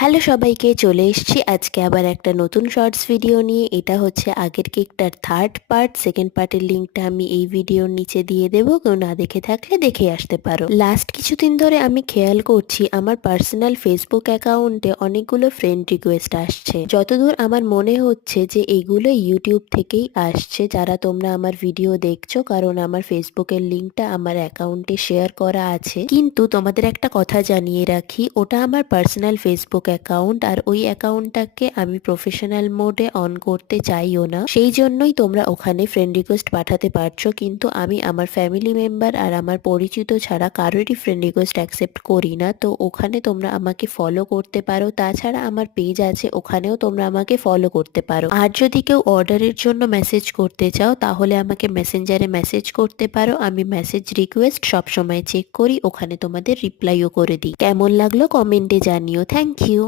Hello সবাইকে, চলে এসেছি আজকে আবার একটা নতুন শর্টস ভিডিও নিয়ে। এটা হচ্ছে আগের কেকটার থার্ড পার্ট। সেকেন্ড পার্টের লিঙ্কটা আমি এই ভিডিওর নিচে দিয়ে দেবো, কেউ না দেখে থাকলে দেখে আসতে পারো। লাস্ট কিছুদিন ধরে আমি খেয়াল করছি আমার পার্সোনাল ফেসবুক অ্যাকাউন্টে অনেকগুলো ফ্রেন্ড রিকোয়েস্ট আসছে। যতদূর আমার মনে হচ্ছে যে এগুলো ইউটিউব থেকেই আসছে, যারা তোমরা আমার ভিডিও দেখছো, কারণ আমার ফেসবুকের লিঙ্কটা আমার অ্যাকাউন্টে শেয়ার করা আছে। কিন্তু তোমাদের একটা কথা জানিয়ে রাখি, ওটা আমার পার্সোনাল ফেসবুক অ্যাকাউন্ট, আর ওই অ্যাকাউন্টটাকে আমি প্রফেশনাল মোডে অন করতে চাইও না। সেই জন্যই তোমরা ওখানে ফ্রেন্ড রিকোয়েস্ট পাঠাতে পারছো, কিন্তু আমি আমার ফ্যামিলি মেম্বার আর আমার পরিচিত ছাড়া কারোরই ফ্রেন্ড রিকোয়েস্ট অ্যাকসেপ্ট করি না। তো ওখানে তোমরা আমাকে ফলো করতে পারো। তাছাড়া আমার পেজ আছে, ওখানেও তোমরা আমাকে ফলো করতে পারো। আর যদি কেউ অর্ডারের জন্য মেসেজ করতে চাও, তাহলে আমাকে মেসেঞ্জারে মেসেজ করতে পারো। আমি মেসেজ রিকোয়েস্ট সবসময় চেক করি, ওখানে তোমাদের রিপ্লাইও করে দিই। কেমন লাগলো কমেন্টে জানিও। Thank you.